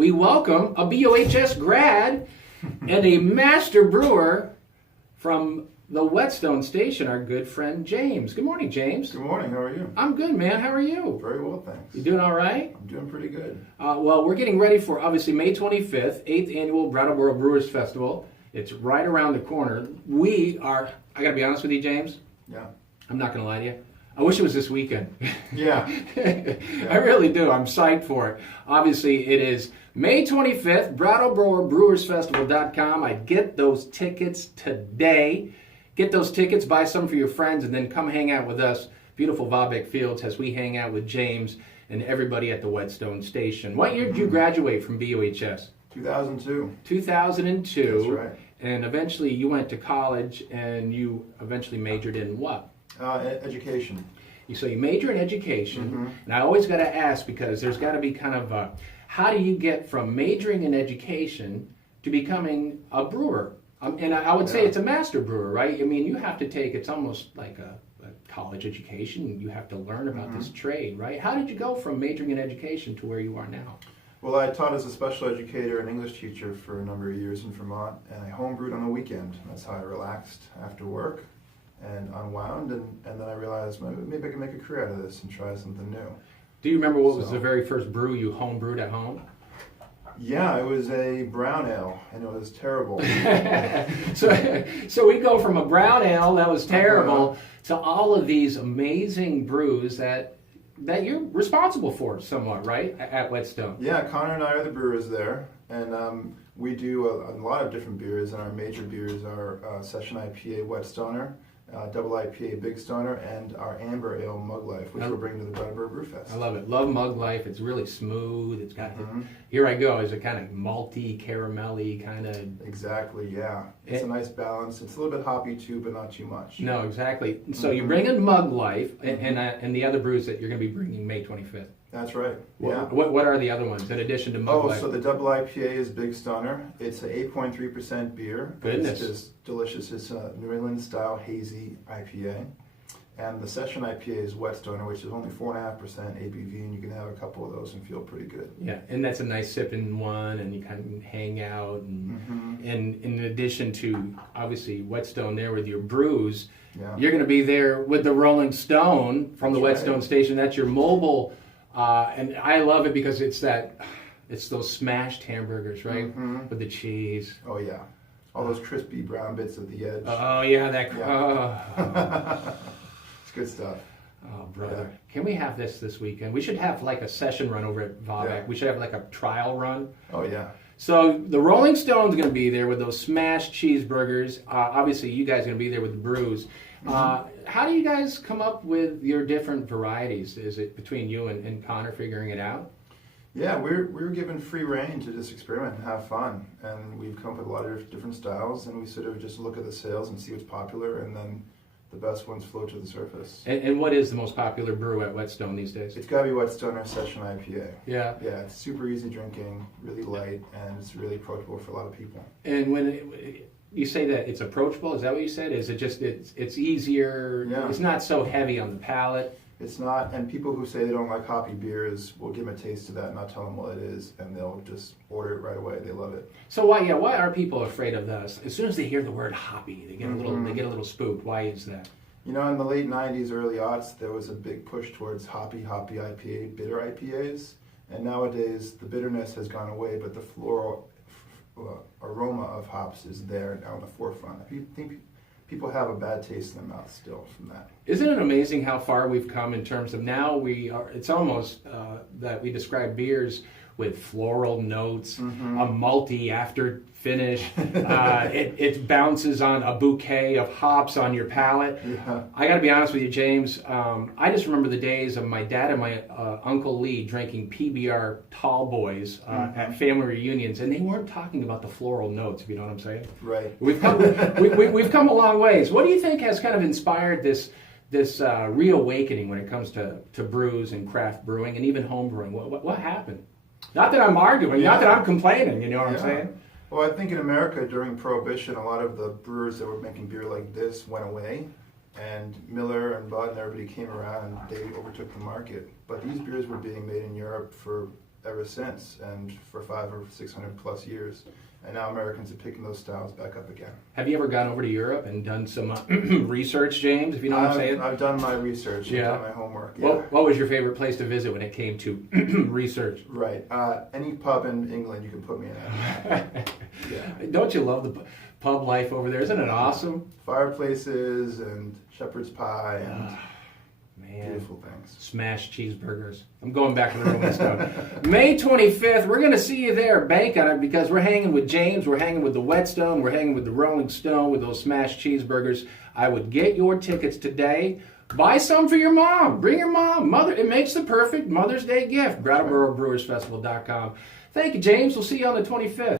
we welcome a BOHS grad and a master brewer from the Whetstone Station, our good friend James. Good morning, James. Good morning. How are you? I'm good, man. How are you? Very well, thanks. You doing all right? I'm doing pretty good. Well, we're getting ready for, obviously, May 25th, 8th Annual Brattleboro Brewers Festival. It's right around the corner. I got to be honest with you, James. Yeah. I'm not going to lie to you. I wish it was this weekend. Yeah. I really do. I'm psyched for it. Obviously, it is May 25th, BrattleboroBrewersFestival.com. I'd get those tickets today. Get those tickets, buy some for your friends, and then come hang out with us, beautiful Vabec Fields, as we hang out with James and everybody at the Whetstone Station. What year did you graduate from BOHS? 2002. 2002. That's right. And eventually you went to college, and you eventually majored in what? Education. So you major in education, and I always got to ask, because there's got to be kind of a, how do you get from majoring in education to becoming a brewer? And I would say it's a master brewer, right? I mean, you have to take, it's almost like a college education. You have to learn about this trade, right? How did you go from majoring in education to where you are now? Well, I taught as a special educator and English teacher for a number of years in Vermont, and I homebrewed on the weekend. That's how I relaxed after work and unwound, and then I realized maybe I can make a career out of this and try something new. Do you remember what was the very first brew you homebrewed at home? Yeah, it was a brown ale, and it was terrible. So we go from a brown ale that was terrible to all of these amazing brews that you're responsible for somewhat, right, at Whetstone? Yeah, Connor and I are the brewers there, and we do a lot of different beers, and our major beers are Session IPA Whetstoner, Double IPA Big Stoner, and our Amber Ale Mug Life, which we're bringing to the Brattleboro Brew Fest. I love it. Love Mug Life. It's really smooth. It's got, here I go, is a kind of malty, caramelly kind of. Exactly, yeah. It's a nice balance. It's a little bit hoppy too, but not too much. No, exactly. So you bring in Mug Life and the other brews that you're going to be bringing May 25th. That's right, yeah. What are the other ones in addition to Mug Life? So the Double IPA is Big Stoner. It's an 8.3% beer. Goodness. It's just delicious. It's a New England style hazy IPA. And the Session IPA is Whetstoner, which is only 4.5% ABV, and you can have a couple of those and feel pretty good. Yeah, and that's a nice sipping one, and you kind of hang out. And in addition to, obviously, Whetstone there with your brews, you're going to be there with the Rolling Stone from the Whetstone Station. That's your mobile. And I love it because it's those smashed hamburgers, right? With the cheese. Oh, yeah. All those crispy brown bits at the edge. Oh, yeah, It's good stuff. Oh, brother. Can we have this weekend? We should have like a session run over at Vabec. Yeah. We should have like a trial run. Oh, yeah. So the Rolling Stone's going to be there with those smashed cheeseburgers. Obviously, you guys are going to be there with the brews. How do you guys come up with your different varieties? Is it between you and Connor figuring it out? Yeah, we were given free reign to just experiment and have fun. And we've come up with a lot of different styles, and we sort of just look at the sales and see what's popular, and then the best ones float to the surface. And what is the most popular brew at Whetstone these days? It's got to be Whetstoner Session IPA. Yeah. Yeah, it's super easy drinking, really light, and it's really approachable for a lot of people. And when you say that it's approachable, is that what you said? Is it just it's easier? Yeah. It's not so heavy on the palate. It's not, and people who say they don't like hoppy beers, we'll give them a taste of that and not tell them what it is, and they'll just order it right away. They love it. So why are people afraid of this? As soon as they hear the word hoppy, they get a little spooked. Why is that? You know, in the late 90s, early aughts, there was a big push towards hoppy IPA, bitter IPAs, and nowadays the bitterness has gone away, but the floral aroma of hops is there now in the forefront. I think people have a bad taste in their mouth still from that. Isn't it amazing how far we've come in terms of now it's almost that we describe beers with floral notes, a malty after finish. It bounces on a bouquet of hops on your palate. Yeah. I got to be honest with you, James. I just remember the days of my dad and my Uncle Lee drinking PBR tall boys at family reunions, and they weren't talking about the floral notes, if you know what I'm saying. Right. We've come a long ways. What do you think has kind of inspired this reawakening when it comes to brews and craft brewing and even home brewing? What happened? Not that I'm arguing, not that I'm complaining, you know what I'm saying? Well, I think in America during Prohibition, a lot of the brewers that were making beer like this went away, and Miller and Bud and everybody came around and they overtook the market. But these beers were being made in Europe for ever since, and for 500 or 600 plus years. And now Americans are picking those styles back up again. Have you ever gone over to Europe and done some research, James, if you know what I'm saying? I've done my research. Yeah. I've done my homework. Yeah. What was your favorite place to visit when it came to research? Right. Any pub in England you can put me in at. Yeah. Don't you love the pub life over there? Isn't it awesome? Fireplaces and shepherd's pie and Man. beautiful things. Smashed cheeseburgers. I'm going back to the Rolling Stone. May 25th, we're going to see you there. Bank on it, because we're hanging with James, we're hanging with the Whetstone, we're hanging with the Rolling Stone with those smashed cheeseburgers. I would get your tickets today. Buy some for your mom. Bring your mom. Mother. It makes the perfect Mother's Day gift. BrattleboroBrewersFestival.com. Thank you, James. We'll see you on the 25th.